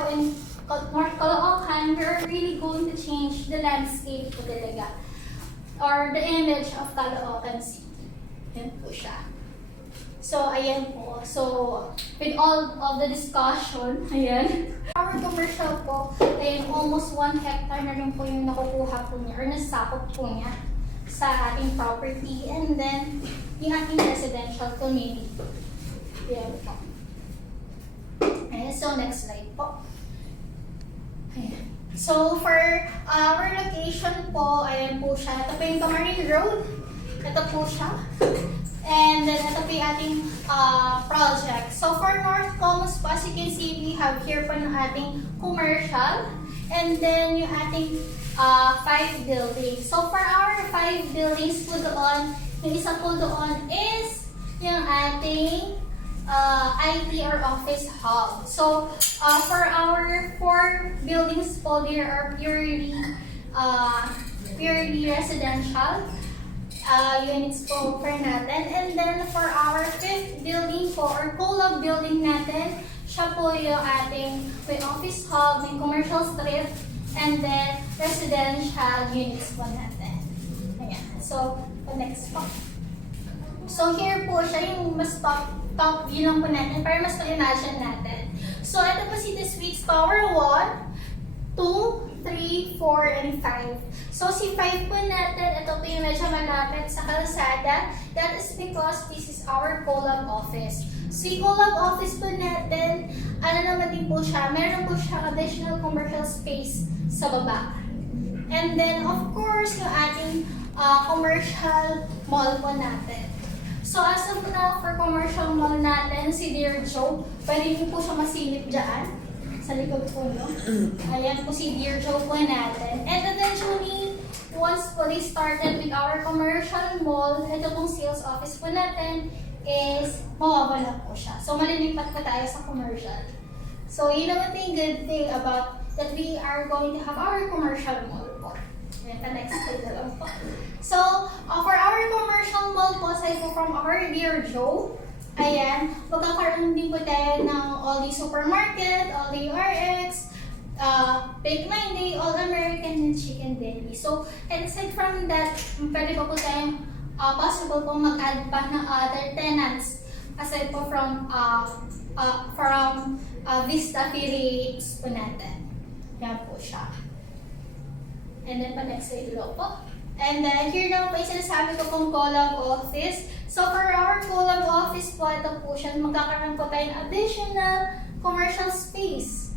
In North Caloocan, we're really going to change the landscape po talaga or the image of Caloocan City. Yan po siya. So, ayan po. So, with all of the discussion, ayan. Our commercial po, ayan, almost 1 hectare na rin po yung nakukuha po niya or nasakop po niya sa ating property. And then, yung ating residential community. Ayan po. Ayan, so next slide po. Ayan. So, for our location po, ayan po siya. Ito po yung Camarines Road. Ito po siya. And then, ito po yung ating project. So, for North Commons po, as you can see, we have here po ng ating commercial. And then, yung ating 5 buildings. So, for our 5 buildings po doon, yung isa po doon is yung ating IT or office hub. So, for our 4 buildings po, there are purely residential units po for natin. And then, for our 5th building po, or co-lab building natin, siya po yung ating may office hub, may commercial strip, and then residential units po natin. Ayan. So, the next po. So, here po siya yung mas top view lang po natin para mas ma-imagine natin. So, ito po si The Suites Tower 1, 2, 3, 4, and 5. So, si 5 po natin, ito po yung medyo malapit sa kalsada. That is because this is our co-lab office. Si co-lab office po natin, ano naman din po siya, meron po siya additional commercial space sa baba. And then, of course, yung ating commercial mall po natin. So, as of now, for commercial mall natin, si Dear Joe, pwede niyo po siya masilip dyan. Sa likod po, no? Ayan po si Dear Joe po natin. And eventually, once po they started with our commercial mall, ito pong sales office po natin is mawawala po siya. So, malilipat po tayo sa commercial. So, yun naman yung good thing about that we are going to have our commercial mall po. Ayan, next slide na lang po. So, for our commercial mall po, aside po from our Dear Joe, ayan, magkakaroon din po tayo ng Aldi Supermarket, Aldi RX, Big 90, All American, and Chicken Deli. So, and aside from that, pwede pa po tayong possible po mag-add pa ng other tenants aside po from Vista affiliates po natin. Yan po siya. And then pa next slide below po. And then here naman po yung sinasabi ko pong co-lab office. So for our co-lab office po, ito po siya, magkakaroon po tayo ng additional commercial space.